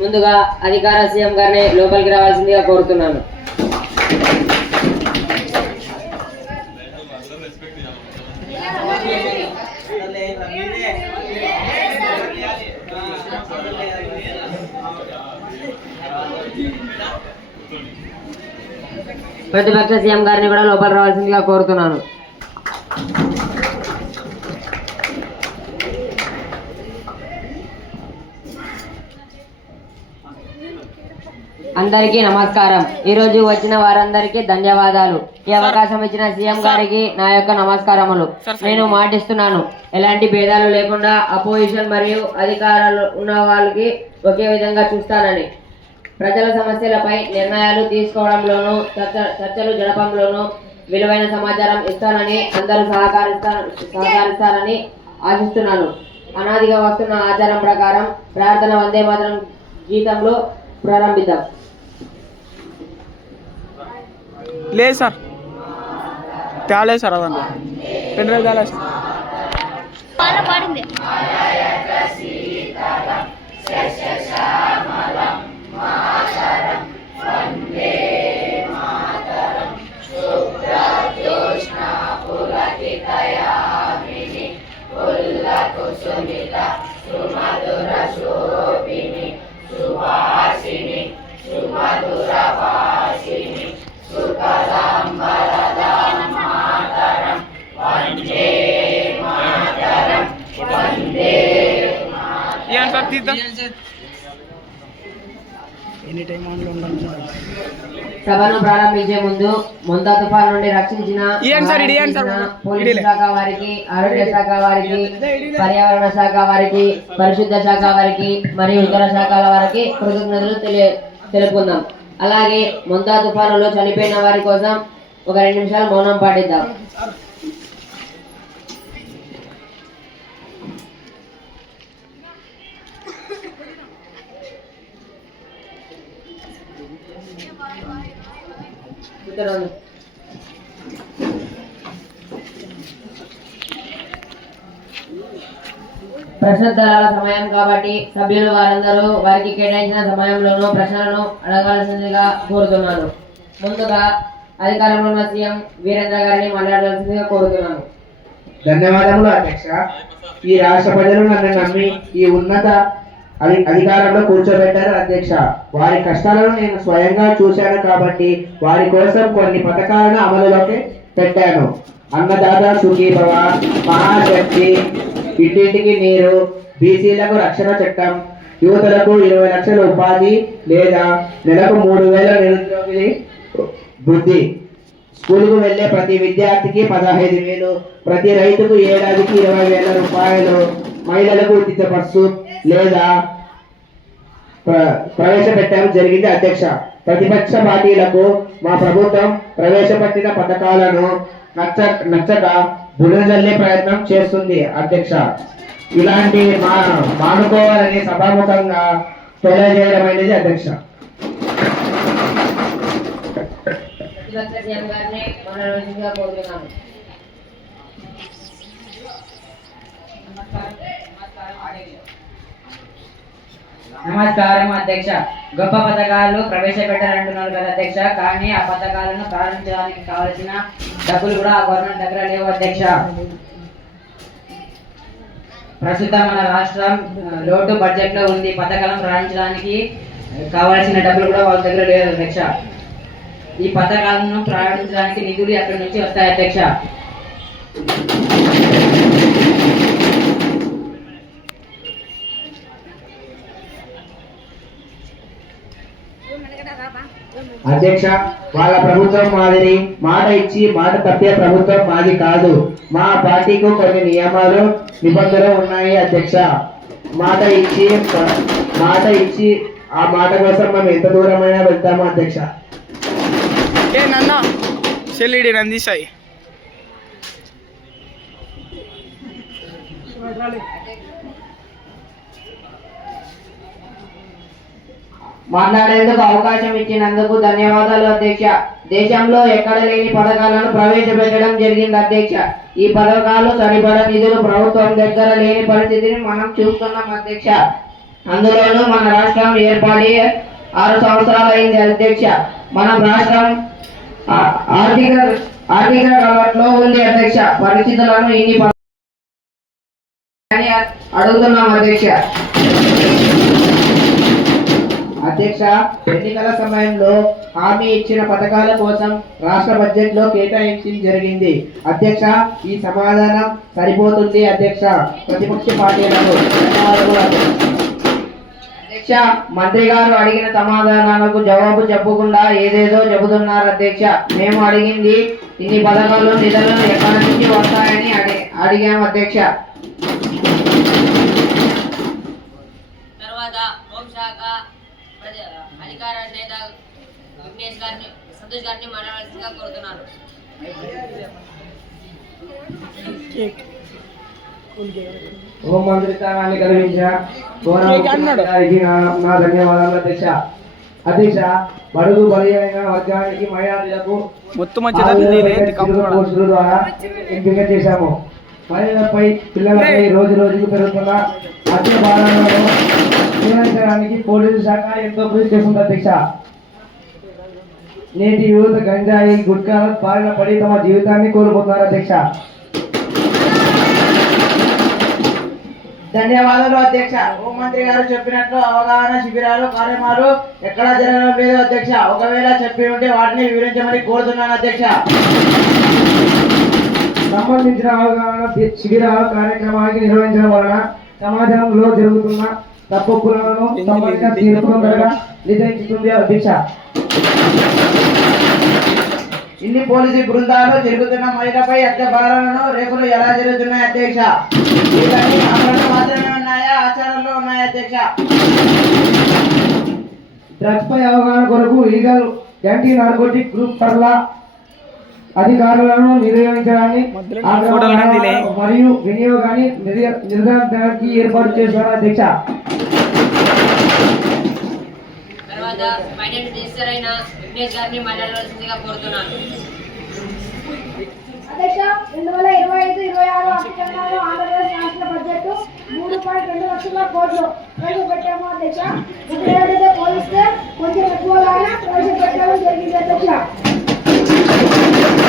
ముందుగా అధికార సీఎం గారిని లోపలికి రావాల్సిందిగా కోరుతున్నాను. ప్రతిపక్ష సీఎం గారిని కూడా లోపల రావాల్సిందిగా కోరుతున్నాను. అందరికీ నమస్కారం. ఈరోజు వచ్చిన వారందరికీ ధన్యవాదాలు. ఈ అవకాశం ఇచ్చిన సీఎం గారికి నా యొక్క నమస్కారములు. నేను మాటిస్తున్నాను, ఎలాంటి భేదాలు లేకుండా అపోజిషన్ మరియు అధికారాలు ఉన్న వాళ్ళకి ఒకే విధంగా చూస్తానని, ప్రజల సమస్యలపై నిర్ణయాలు తీసుకోవడంలోనూ చర్చలు జరపడంలోనూ విలువైన సమాచారం ఇస్తానని, అందరూ సహకరిస్తారని ఆశిస్తున్నాను. అనాదిగా వస్తున్న ఆచారం ప్రకారం ప్రార్థన వందే మాతరం గీతంలో ప్రారంభిద్దాం. లేదు సార్, తేలేదు సార్, అదంతా పెన్ డ్రైవ్ తేలేదు సార్. సభను ప్రారంభించే ముందు మొంతా తుఫాను నుండి రక్షించిన పోలీసు శాఖ వారికి, ఆరోగ్య శాఖ వారికి, పర్యావరణ శాఖ వారికి, పరిశుద్ధ శాఖ వారికి మరియు ఇతర శాఖల వారికి కృతజ్ఞతలు తెలుపుకుందాం. అలాగే మొంతా తుఫానులో చనిపోయిన వారి కోసం ఒక 2 నిమిషాలు మౌనం పాటిద్దాం. ప్రశ్నోత్తరాల సమయం కాబట్టి సభ్యులు వారందరూ వారికి కేటాయించిన సమయంలోనూ ప్రశ్నలను అడగాల్సిందిగా కోరుతున్నాను. ముందుగా అధికారంలో ఉన్న సీఎం వీరేంద్ర గారిని మాట్లాడాల్సిందిగా కోరుతున్నాను. ధన్యవాదములు అధ్యక్ష. ఈ రాష్ట్ర ప్రజలు నన్ను నమ్మి ఈ ఉన్నత అధికారంలో కూర్చోబెట్టారు అధ్యక్ష. వారి కష్టాలను నేను స్వయంగా చూశాను కాబట్టి వారి కోసం కొన్ని పథకాలను అమలులోకి పెట్టాను. అన్నదాత సుఖీభవ, మహాశక్తి, ఇంటింటికి నీరు, బీసీలకు రక్షణ చట్టం, యువతలకు 20 లక్షల ఉపాధి లేదా నెలకు 3,000 నిరుద్యోగి వృద్ధి, స్కూలుకు వెళ్లే ప్రతి విద్యార్థికి 15,000, ప్రతి రైతుకు ఏడాదికి 20,000 రూపాయలు, మహిళలకు ఉచిత బస్సు లేదా ప్రవేశపెట్టడం జరిగింది అధ్యక్ష. ప్రతిపక్ష పార్టీలకు మా ప్రభుత్వం ప్రవేశపెట్టిన పథకాలను నచ్చక బురదజల్లే ప్రయత్నం చేస్తుంది అధ్యక్ష. ఇలాంటి మానుకోవాలని సభాముఖంగా తెలియజేయడమైనది అధ్యక్ష. నమస్కారం అధ్యక్ష. గొప్ప పథకాలు ప్రవేశపెట్టారంటున్నారు కదా అధ్యక్ష, కానీ ఆ పథకాలను ప్రారంభించడానికి కావలసిన డబ్బులు కూడా ఆ గవర్నమెంట్ దగ్గర లేవు అధ్యక్ష. ప్రస్తుతం మన రాష్ట్రం లోటు బడ్జెట్ లో ఉంది. పథకాలను ప్రారంభించడానికి కావలసిన డబ్బులు కూడా వాళ్ళ దగ్గర లేదు అధ్యక్ష. ఈ పథకాలను ప్రారంభించడానికి నిధులు ఎక్కడి నుంచి వస్తాయి అధ్యక్ష? అధ్యక్ష, వాళ్ళ ప్రభుత్వం మాదిరి మాట ఇచ్చి మాట తప్పే ప్రభుత్వం మాది కాదు. మా పార్టీకు కొన్ని నియమాలు నిబంధనలు ఉన్నాయి అధ్యక్ష. మాట ఇచ్చి ఆ మాట కోసం మనం ఎంత దూరమైనా వెళ్తాము అధ్యక్ష. నందిసాయి మాట్లాడేందుకు అవకాశం ఇచ్చినందుకు ధన్యవాదాలు అధ్యక్ష. దేశంలో ఎక్కడ లేని పథకాలను ప్రవేశపెట్టడం జరిగింది అధ్యక్ష. ఈ పథకాలు సరిపడా నిధులు ప్రభుత్వం దగ్గర లేని పరిస్థితిని మనం చూస్తున్నాం అధ్యక్ష. అందులోనూ మన రాష్ట్రం ఏర్పడి 6 సంవత్సరాలు అయింది అధ్యక్ష. మన రాష్ట్రం ఆర్థిక గలవట్లో ఉంది అధ్యక్ష. పరిస్థితులను ఇన్ని అడుగుతున్నాం అధ్యక్ష. అధ్యక్ష, ఎన్నికల సమయంలో హామీ ఇచ్చిన పథకాల కోసం రాష్ట్ర బడ్జెట్ లో కేటాయించడం జరిగింది అధ్యక్ష. ఈ సమాధానం సరిపోతుంది అధ్యక్ష. ప్రతిపక్ష పార్టీలకు అధ్యక్ష, మంత్రి గారు అడిగిన సమాధానాలకు జవాబు చెప్పకుండా ఏదేదో చెబుతున్నారు అధ్యక్ష. మేము అడిగింది ఇన్ని పథకాలు నిధులు ఎక్కడి నుంచి వస్తాయని అడిగాము అధ్యక్ష. తర్వాత హోంశాఖ అధికార నేత విఘ్నేష్ గారిని సంతోష్ గారిని మాట్లాడాల్సిందిగా కోరుతున్నారు. హోంమంత్రి స్థానాన్ని కలిగించిన గారికి నా ధన్యవాదాలు అధ్యక్ష. అధ్యక్ష, బడుగు బలహీన వర్గానికి మైనారిటీలకు పోస్టుల ద్వారా ఎంపిక చేశాము. మహిళలపై పిల్లలపై రోజు రోజుకు పెరుగుతున్న హత్య భారాలను నియంత్రించడానికి పోలీసు శాఖ ఎంతో కృషి చేస్తుంది అధ్యక్ష. నేటి యువత గంజాయి గుట్కాల బారిన పడి తమ జీవితాన్ని కోల్పోతున్నారు అధ్యక్ష. ధన్యవాదాలు అధ్యక్ష. హోంమంత్రి గారు చెప్పినట్లు అవగాహన శిబిరాలు కార్యక్రమాలు ఎక్కడా జరగడం లేదు అధ్యక్ష. ఒకవేళ చెప్పి ఉంటే వాటిని వివరించమని కోరుతున్నాను అధ్యక్ష. సంబంధించిన అవగాహన శిబిరాలు కార్యక్రమానికి నిర్వహించడం వలన సమాజంలో జరుగుతున్న తప్పులను సంబంధిత తీర్పును నిర్ణయించుతుంది అధ్యక్ష. ఇన్ని పోలీసు బృందాలు జరుగుతున్న మహిళపై హత్య భారాలను రేపులు ఎలా జరుగుతున్నాయి అధ్యక్ష? ఇవన్నీ అమలు మాత్రమే ఉన్నాయా, ఆచరణలో ఉన్నాయా అధ్యక్ష? డ్రగ్స్ పై అవగాహన కొరకు లీగల్ యాంటీ నార్కోటిక్ గ్రూప్ పర్ల అధికారులను నిర్వహించడాన్ని మరియు వినియోగాన్ని నిర్ధారించడానికి ఏర్పాటు చేశారు అధ్యక్ష. తర్వాత మైనారిటీ మినిస్టర్ అయిన విఘ్నేష్ గారిని మాట్లాడాల్సిందిగా కోరుతున్నాను. అధ్యక్ష, 2025-26 ఆర్థికంగాను ఆంధ్రప్రదేశ్ రాష్ట్ర బడ్జెట్ 3.2 లక్షల కోట్లు ప్రవేశపెట్టాము అధ్యక్ష. ఏడాదితో పోలిస్తే కొంచెం ఎక్కువగానే ప్రవేశపెట్టడం జరిగింది అధ్యక్ష.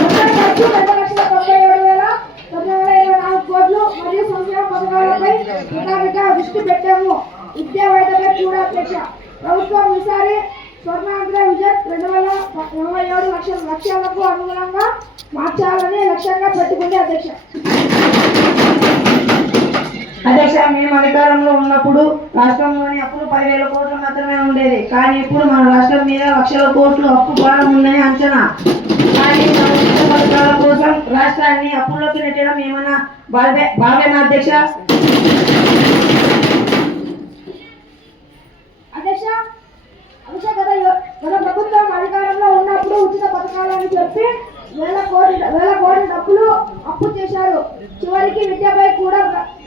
మొత్తం ఖర్చు 2,97,924 కోట్లు మరియు సంక్షేమ పథకాలపై ఇంకా దృష్టి పెట్టాము. విద్యా వైద్యపై కూడా అధ్యక్ష. ప్రభుత్వం ఈసారి స్వర్ణాంధ్ర విజన్ 2,27 లక్ష్యాలకు అనుగుణంగా మార్చాలని లక్ష్యంగా పెట్టుకుంది అధ్యక్ష. అధ్యక్ష, మేము అధికారంలో ఉన్నప్పుడు రాష్ట్రంలోని అప్పులు 10,000 కోట్లు మాత్రమే ఉండేది. కానీ ఇప్పుడు మన రాష్ట్రం మీద లక్షల కోట్లు అప్పు భారం ఉందని అంచనా. కానీ సంక్షేమ పథకాల కోసం రాష్ట్రాన్ని అప్పుల్లోకి నెట్టడం ఏమైనా భావ్యమా అధ్యక్ష? గత ప్రభుత్వం అధికారంలో ఉన్నప్పుడు ఉచిత పథకాలని చెప్పి వేల కోట్ల డబ్బులు అప్పు చేశారు. చివరికి విద్యపై కూడా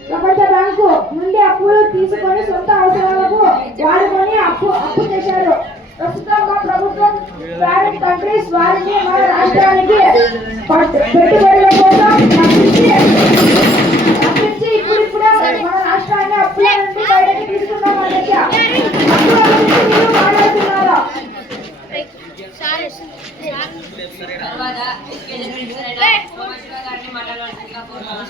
ప్రపంచ బ్యాంకు నుండి అప్పులు తీసుకొని సొంత అవసరాలకు వాడుకొని అప్పు చేశారు. ప్రస్తుతం మా ప్రభుత్వం ఫారిన్ కంట్రీస్ వారిని మన రాష్ట్రానికి పెట్టుబడుల కోసం తప్పించి ఇప్పుడిప్పుడే మన రాష్ట్రాన్ని అప్పుల నుండి బయటకి తీసుకున్నాం అధ్యక్ష. అప్పుల గురించి మీరు మాట్లాడుతున్నారా? తర్వాత ఎడ్యుకేషన్ మినిస్టర్ అయిన సోమశివ గారిని మాట్లాడాల్సిందిగా కోరుతున్నాను.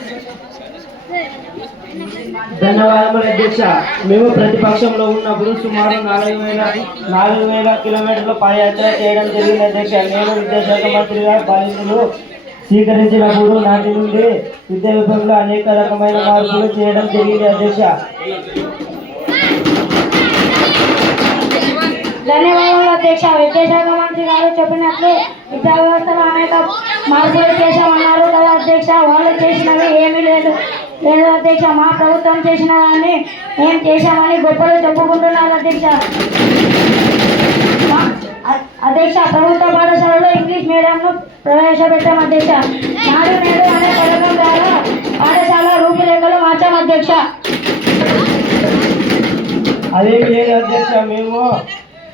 ధన్యవాదములు అధ్యక్ష. మేము ప్రతిపక్షంలో ఉన్నప్పుడు సుమారు 4,000 కిలోమీటర్ల పాదయాత్ర చేయడం జరిగింది అధ్యక్ష. నేను విద్యాశాఖ మంత్రిగా బాధ్యతలు స్వీకరించినప్పుడు నాటి నుండి విద్యా విభాగంలో అనేక రకమైన మార్పులు చేయడం జరిగింది అధ్యక్ష. ధన్యవాదాలు అధ్యక్ష. విద్యాశాఖ మంత్రి గారు చెప్పినట్లు విద్యా వ్యవస్థలో అనేక మార్పులు చేశామన్నారు కదా అధ్యక్ష. వాళ్ళు చేసినవి ఏమీ లేదు అధ్యక్ష. మా ప్రభుత్వం చేసిన దాన్ని ఏం చేశామని గొప్పలు చెప్పుకుంటున్నారు అధ్యక్ష. అధ్యక్ష, ప్రభుత్వ పాఠశాలలో ఇంగ్లీష్ మీడియంను ప్రవేశపెట్టాం అధ్యక్ష. నాడు నేడు అనే పథకం ద్వారా పాఠశాల రూపురేఖలు మార్చాం అధ్యక్ష. అదే లేదు అధ్యక్ష. మేము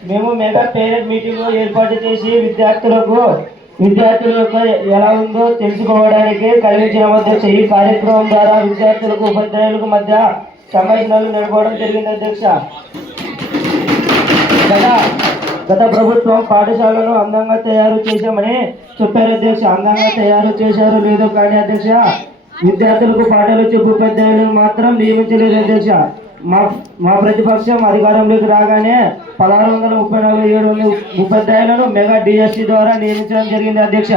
మేము మెగా పేరెంట్ మీటింగ్ ఏర్పాటు చేసి విద్యార్థులకు ఎలా ఉందో తెలుసుకోవడానికి కలిగించిన అధ్యక్ష. ఈ కార్యక్రమం ద్వారా విద్యార్థులకు ఉపాధ్యాయులకు మధ్య సంభాషణలు నడపడం జరిగింది అధ్యక్ష. గత ప్రభుత్వం పాఠశాలను అందంగా తయారు చేశామని చెప్పారు అధ్యక్ష. అందంగా తయారు చేశారు లేదో కానీ అధ్యక్ష విద్యార్థులకు పాఠాలు చెప్పు ఉపాధ్యాయులను మాత్రం నియమించలేదు అధ్యక్ష. మా ప్రతిపక్షం అధికారంలోకి రాగానే 1634 ఉపాధ్యాయులను మెగా డిఎస్సి ద్వారా నియమించడం జరిగింది అధ్యక్ష.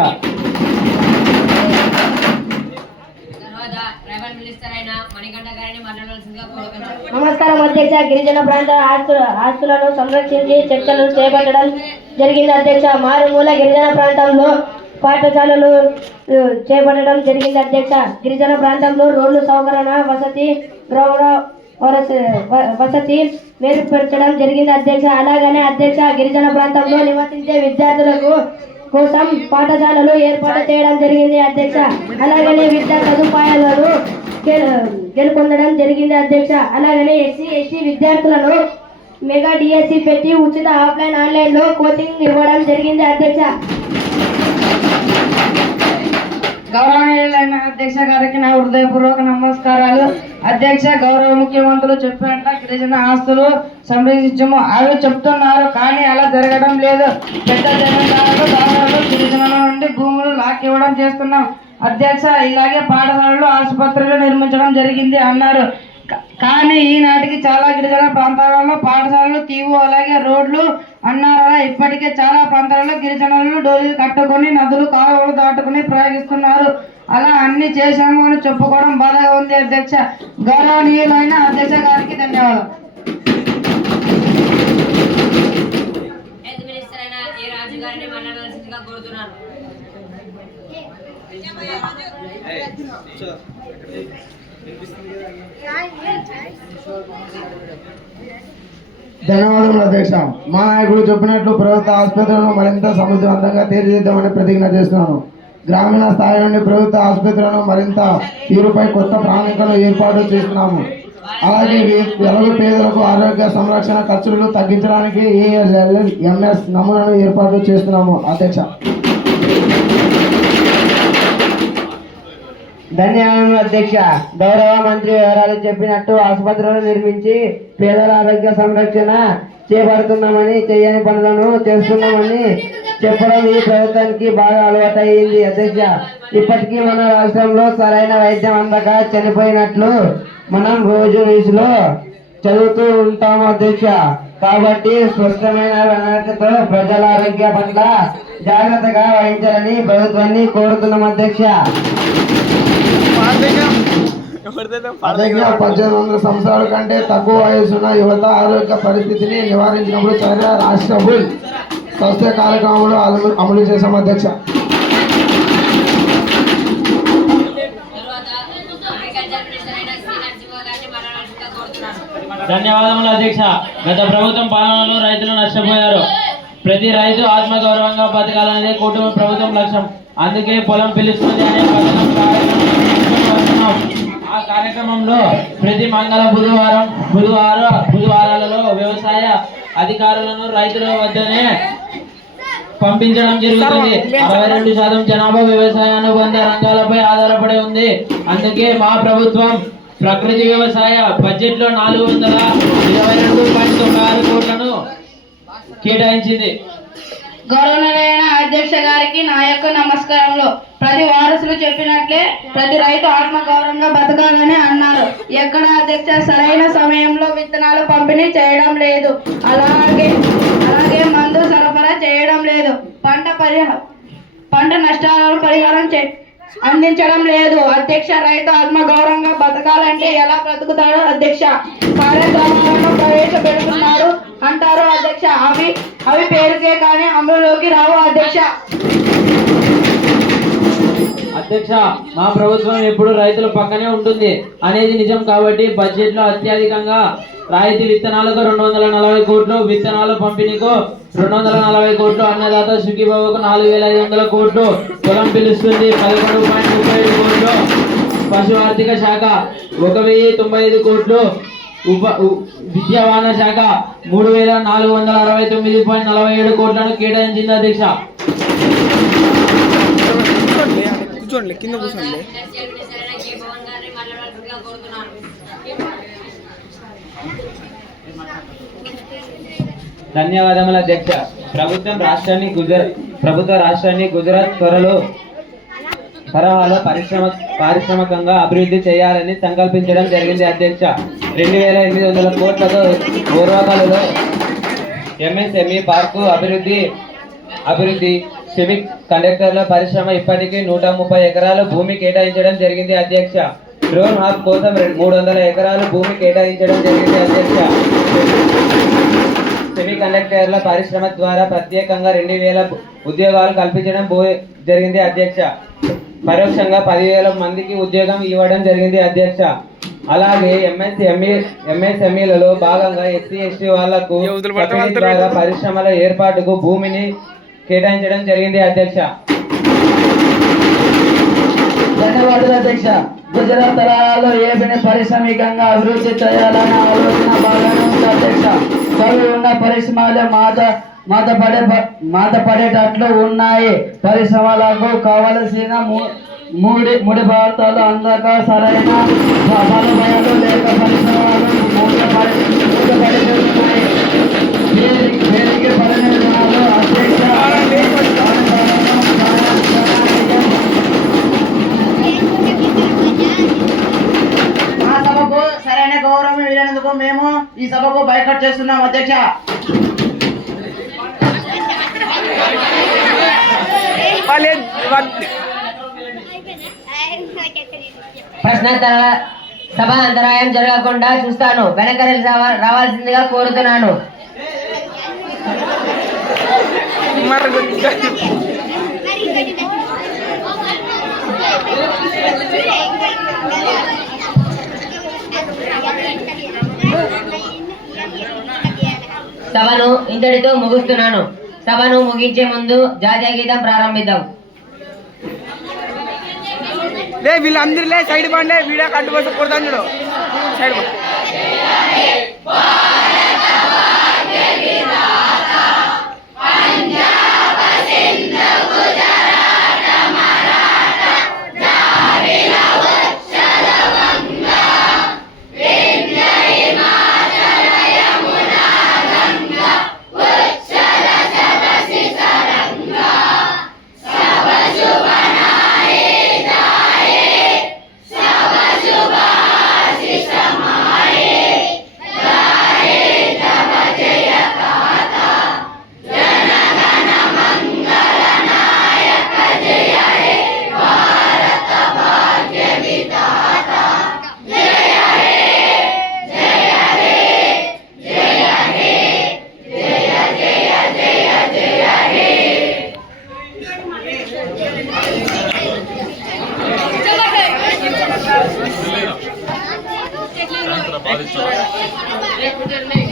నమస్కారం అధ్యక్ష. గిరిజన ప్రాంత ఆస్తులను సంరక్షించి చర్చలు చేపట్టడం జరిగింది అధ్యక్ష. మారుమూల గిరిజన ప్రాంతంలో పాఠశాలలు చేపట్టడం జరిగింది అధ్యక్ష. గిరిజన ప్రాంతంలో రోడ్లు సౌకర్య వసతి మెరుగుపరచడం జరిగింది అధ్యక్ష. అలాగనే అధ్యక్ష గిరిజన ప్రాంతంలో నివసించే విద్యార్థులకు కోసం పాఠశాలలు ఏర్పాటు చేయడం జరిగింది అధ్యక్ష. అలాగనే విద్యా సదుపాయాలను గెలుపొందడం జరిగింది అధ్యక్ష. అలాగనే ఎస్సీ విద్యార్థులను మెగా డిఎస్సి పెట్టి ఉచిత ఆన్లైన్ లో కోచింగ్ ఇవ్వడం జరిగింది అధ్యక్ష. గౌరవనీయులైన అధ్యక్ష గారికి నా హృదయపూర్వక నమస్కారాలు. అధ్యక్ష, గౌరవ ముఖ్యమంత్రులు చెప్పినట్టు గిరిజన ఆస్తులు సంరక్షించము అవి చెప్తున్నారు, కానీ అలా జరగడం లేదు. పెద్ద జమీందారులు గిరిజనుల నుండి భూములు లాక్కివ్వడం చేస్తున్నాం అధ్యక్ష. ఇలాగే పాఠశాలలు ఆసుపత్రులు నిర్మించడం జరిగింది అన్నారు, కానీ ఈనాటికి చాలా గిరిజన ప్రాంతాలలో పాఠశాలలు తీవు అలాగే రోడ్లు అన్నారా. ఇప్పటికే చాలా ప్రాంతాలలో గిరిజనులు డోలీలు కట్టుకొని నదులు కాలువలు దాటుకుని ప్రయోగిస్తున్నారు. అలా అన్ని చేశాము అని చెప్పుకోవడం బాధగా ఉంది అధ్యక్ష. గౌరవనీయులైన అధ్యక్ష గారికి ధన్యవాదాలు. ధన్యవాదములు అధ్యక్ష. మా నాయకులు చెప్పినట్లు ప్రభుత్వ ఆసుపత్రులను మరింత సమర్థవంతంగా తీర్చిదిద్దామని ప్రతిజ్ఞ చేస్తున్నాను. గ్రామీణ స్థాయి నుండి ప్రభుత్వ ఆసుపత్రులను మరింత తీరుపై కొత్త ప్రణాళికలు ఏర్పాటు చేస్తున్నాము. అలాగే వెలుగు పేదలకు ఆరోగ్య సంరక్షణ ఖర్చులు తగ్గించడానికి ALLMS నమూనాను ఏర్పాటు చేస్తున్నాము అధ్యక్ష. ధన్యవాదాలు అధ్యక్ష. గౌరవ మంత్రి వివరాలు చెప్పినట్టు ఆసుపత్రులు నిర్మించి పేదల ఆరోగ్య సంరక్షణ చేపడుతున్నామని, చేయని పనులను చేస్తున్నామని చెప్పడం ఈ ప్రభుత్వానికి బాగా అలవాటయ్యింది అధ్యక్ష. ఇప్పటికీ మన రాష్ట్రంలో సరైన వైద్యం అందక చనిపోయినట్లు మనం రోజు న్యూస్లో చదువుతూ ఉంటాము అధ్యక్ష. కాబట్టి స్పష్టమైన ప్రణాళికతో ప్రజల ఆరోగ్య పట్ల జాగ్రత్తగా వహించాలని ప్రభుత్వాన్ని కోరుతున్నాం అధ్యక్ష. 18 సంవత్సరాల కంటే తక్కువ వయసున్న యువత ఆరోగ్య పరిస్థితిని నివారించినప్పుడు చర్య రాష్ట్రబుల్ స్వాస్థ్య కార్యక్రమాలు అమలు చేశాం అధ్యక్ష. ధన్యవాదములు అధ్యక్ష. గత ప్రభుత్వం పాలనలో రైతులు నష్టపోయారు. ప్రతి రైతు ఆత్మగౌరవంగా బతకాలనేదే కూటమి ప్రభుత్వం లక్ష్యం. అందుకే పొలం పిలుస్తుంది అనే పథకం ఆ కార్యక్రమంలో ప్రతి మంగళ బుధవారాలలో వ్యవసాయ అధికారులను రైతుల వద్దనే పంపించడం జరుగుతుంది. 62% జనాభా వ్యవసాయ అనుబంధ రంగాలపై ఆధారపడి ఉంది. అందుకే మా ప్రభుత్వం ప్రకృతి వ్యవసాయ బడ్జెట్ లో 422.96 కోట్లను కేటాయించింది. గౌరవనీయులైన అధ్యక్ష గారికి నా యొక్క నమస్కారంలో. ప్రతి వారసులు చెప్పినట్లే ప్రతి రైతు ఆత్మగౌరవంగా బతకాలని అన్నారు. ఎక్కడ అధ్యక్ష సరైన సమయంలో విత్తనాలు పంపిణీ చేయడం లేదు, అలాగే మందు సరఫరా చేయడం లేదు, పంట నష్టాలను పరిహారం అందించడం లేదు అధ్యక్ష. రైతు ఆత్మగౌరవంగా బతకాలంటే ఎలా బ్రతుకుతాడు అధ్యక్ష? కార్యక్రమాలను ప్రవేశపెడుతున్నారు అంటారు అధ్యక్ష. అవి పేరుకే కానీ అమలులోకి రావు అధ్యక్ష. అధ్యక్ష, మా ప్రభుత్వం ఎప్పుడు రైతుల పక్కనే ఉంటుంది అనేది నిజం. కాబట్టి బడ్జెట్ లో అత్యధికంగా రాయితీ విత్తనాలకు 240 కోట్లు, విత్తనాల పంపిణీకు 240 కోట్లు, అన్నదాత సుఖీబాబుకు 4500 కోట్లు, పొలం పిలుస్తుంది 11.37 కోట్లు, పశు ఆర్థిక శాఖ 1095 కోట్లు, విద్యావాన శాఖ 3469.47 కోట్లను కేటాయించింది అధ్యక్ష. కూర్చోండి కింద కూర్చోండి. ధన్యవాదములు అధ్యక్ష. ప్రభుత్వ రాష్ట్రాన్ని గుజరాత్ తరహాలో పారిశ్రామికంగా అభివృద్ధి చేయాలని సంకల్పించడం జరిగింది అధ్యక్ష. 2800 కోట్లతో ఓర్వకల్లో ఎంఎస్ఎంఈ పార్కు అభివృద్ధి సివిక్ కండక్టర్ల పరిశ్రమ ఇప్పటికీ 130 ఎకరాల భూమి కేటాయించడం జరిగింది అధ్యక్ష. డ్రోన్ హాబ్ కోసం 300 ఎకరాలు భూమి కేటాయించడం జరిగింది అధ్యక్ష. సెమీ కండక్టర్ల పరిశ్రమ ద్వారా ప్రత్యేకంగా 2000 ఉద్యోగాలు కల్పించడం జరిగింది అధ్యక్ష. పరోక్షంగా 10,000 మందికి ఉద్యోగం ఇవ్వడం జరిగింది అధ్యక్ష. అలాగే ఎంఎస్ఎంఈలలో భాగంగా ఎస్సీ వాళ్లకు పరిశ్రమల ఏర్పాటుకు భూమిని కేటాయించడం జరిగింది అధ్యక్ష. ధన్యవాదాలు అధ్యక్ష. గుజరాత్ తరహాలో ఏపీని పారిశ్రామికంగా అభివృద్ధి చేయాలనే ఆలోచన బాగానే ఉంది అధ్యక్ష. అవి ఉన్న పరిశ్రమలు మాత పడేటట్లు ఉన్నాయి. పరిశ్రమలకు కావలసిన ముడి భారతాలు అందక సరైన బలభయాలు లేక పరిశ్రమలు మూతపడుతున్నాయి. దీనికి పరిణామాలు అధ్యక్ష మా సభకు సరైన గౌరవం ఇవ్వనందుకు మేము ఈ సభకు బైకట్ చేస్తున్నాం అధ్యక్ష. ప్రశ్నోత్తర సభ అంతరాయం జరగకుండా చూస్తాను. వెనకరి రావాల్సిందిగా కోరుతున్నాను. సభను ఇంతటితో ముగిస్తున్నాను. సభను ముగించే ముందు జాతీయ గీతం ప్రారంభిద్దాం. వీళ్ళందరూ సైడ్ బండి వీడియో కట్టుబడి కొడతాను చూడు. సైడ్ బాధించారు.